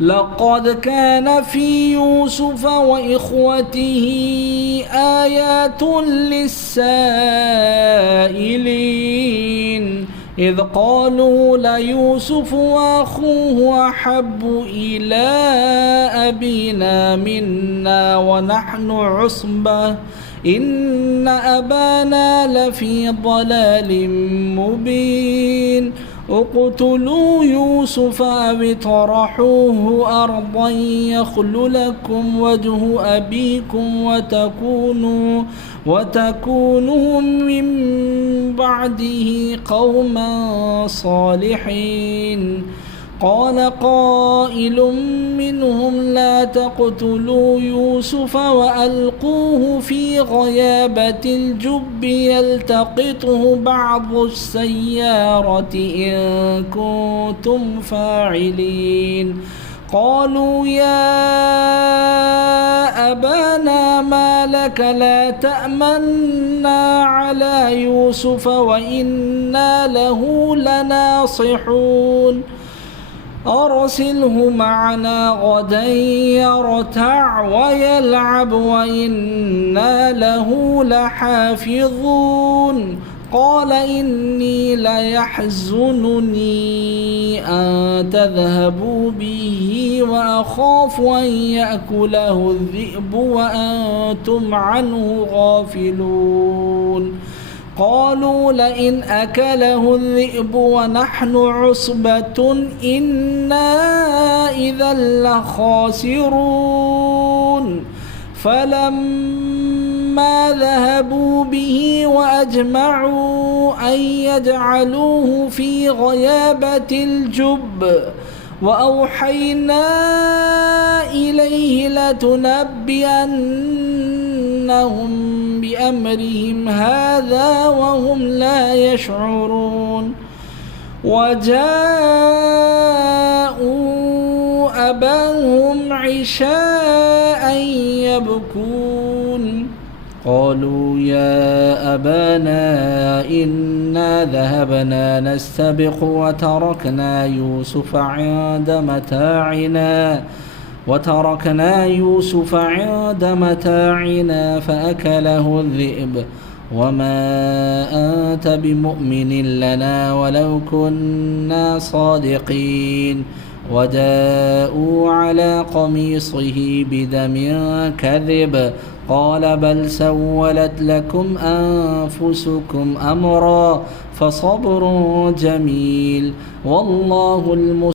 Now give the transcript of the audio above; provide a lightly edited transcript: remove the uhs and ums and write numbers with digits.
لقد كان في يوسف وإخوته آيات للسائلين إذ قالوا ليوسف وأخوه أحب إلى أبينا منا ونحن عصبة إن أبانا لفي ضلال مبين اقتلوا يوسف أو اطرحوه أرضا يخل لكم وجه أبيكم وتكونوا من بعده قوما صالحين قال قائل منهم لا تقتلوا يوسف وألقوه في غيابة الجب يلتقطه بعض السيارة إن كنتم فاعلين قالوا يا أبانا ما لك لا تأمنا على يوسف وإنا له لناصحون أرسله معنا غدا يرتع ويلعب وإنا له لحافظون قال إني ليحزنني أن تذهبوا به وأخاف أن يأكله الذئب وأنتم عنه غافلون قالوا لئن أكله الذئب ونحن عصبة إنا إذا لخاسرون فلما ذهبوا به وأجمعوا أن يجعلوه في غيابة الجب وأوحينا إليه لتنبئنهم بأمرهم هذا وهم لا يشعرون وجاءوا أباهم عشاء يبكون قالوا يا أبانا إنا ذهبنا نستبق وتركنا يوسف عند متاعنا فأكله الذئب وما أنت بمؤمن لنا ولو كنا صادقين وجاءوا على قميصه بدم كذب قال بل سولت لكم أنفسكم أمرا فصبر جميل والله